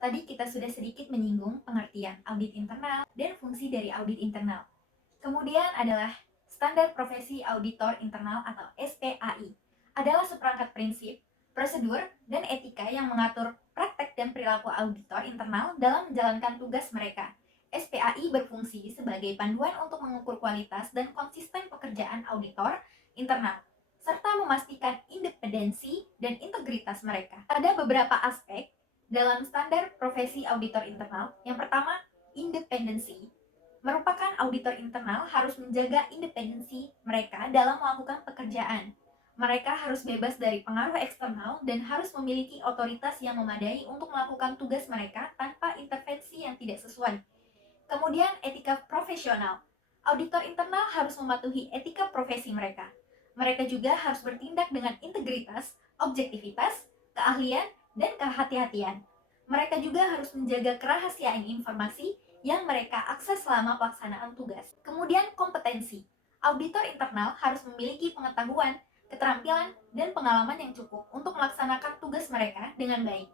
Tadi kita sudah sedikit menyinggung pengertian audit internal dan fungsi dari audit internal. Kemudian adalah standar profesi auditor internal atau SPAI. Adalah seperangkat prinsip, prosedur, dan etika yang mengatur praktek dan perilaku auditor internal dalam menjalankan tugas mereka. SPAI berfungsi sebagai panduan untuk mengukur kualitas dan konsisten pekerjaan auditor internal, serta memastikan independensi dan integritas mereka. Ada beberapa aspek dalam standar profesi auditor internal. Yang pertama, independensi. Merupakan auditor internal harus menjaga independensi mereka dalam melakukan pekerjaan. Mereka harus bebas dari pengaruh eksternal dan harus memiliki otoritas yang memadai untuk melakukan tugas mereka tanpa intervensi yang tidak sesuai. Kemudian, etika profesional. Auditor internal harus mematuhi etika profesi mereka. Mereka juga harus bertindak dengan integritas, objektivitas, keahlian, dan kehati-hatian. Mereka juga harus menjaga kerahasiaan informasi yang mereka akses selama pelaksanaan tugas. Kemudian, kompetensi. Auditor internal harus memiliki pengetahuan, keterampilan, dan pengalaman yang cukup untuk melaksanakan tugas mereka dengan baik.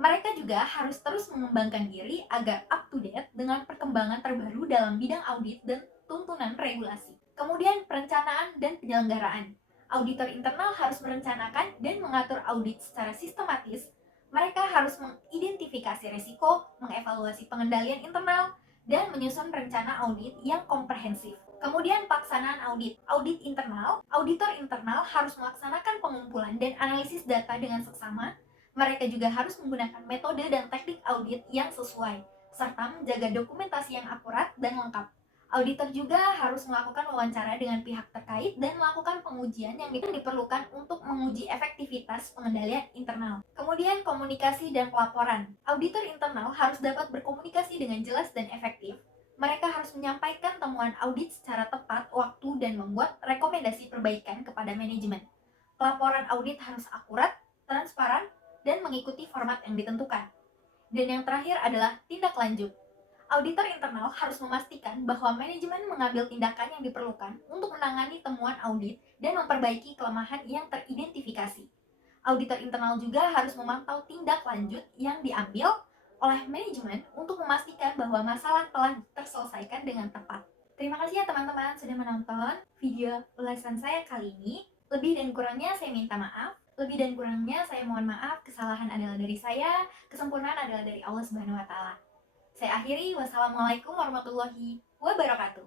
Mereka juga harus terus mengembangkan diri agar up to date dengan perkembangan terbaru dalam bidang audit dan tuntunan regulasi. Kemudian, perencanaan dan penyelenggaraan. Auditor internal harus merencanakan dan mengatur audit secara sistematis. Mereka harus mengidentifikasi risiko, mengevaluasi pengendalian internal, dan menyusun rencana audit yang komprehensif. Kemudian, pelaksanaan audit. Audit internal, auditor internal harus melaksanakan pengumpulan dan analisis data dengan seksama. Mereka juga harus menggunakan metode dan teknik audit yang sesuai, serta menjaga dokumentasi yang akurat dan lengkap. Auditor juga harus melakukan wawancara dengan pihak terkait dan melakukan pengujian yang diperlukan untuk menguji efektivitas pengendalian internal. Kemudian, komunikasi dan pelaporan. Auditor internal harus dapat berkomunikasi dengan jelas dan efektif. Mereka harus menyampaikan temuan audit secara tepat waktu dan membuat rekomendasi perbaikan kepada manajemen. Pelaporan audit harus akurat, transparan, dan mengikuti format yang ditentukan. Dan yang terakhir adalah tindak lanjut. Auditor internal harus memastikan bahwa manajemen mengambil tindakan yang diperlukan untuk menangani temuan audit dan memperbaiki kelemahan yang teridentifikasi. Auditor internal juga harus memantau tindak lanjut yang diambil oleh manajemen untuk memastikan bahwa masalah telah terselesaikan dengan tepat. Terima kasih ya teman-teman sudah menonton video ulasan saya kali ini. Lebih dan kurangnya saya minta maaf. Lebih dan kurangnya saya mohon maaf, kesalahan adalah dari saya, kesempurnaan adalah dari Allah Subhanahu wa taala. Saya akhiri, wassalamualaikum warahmatullahi wabarakatuh.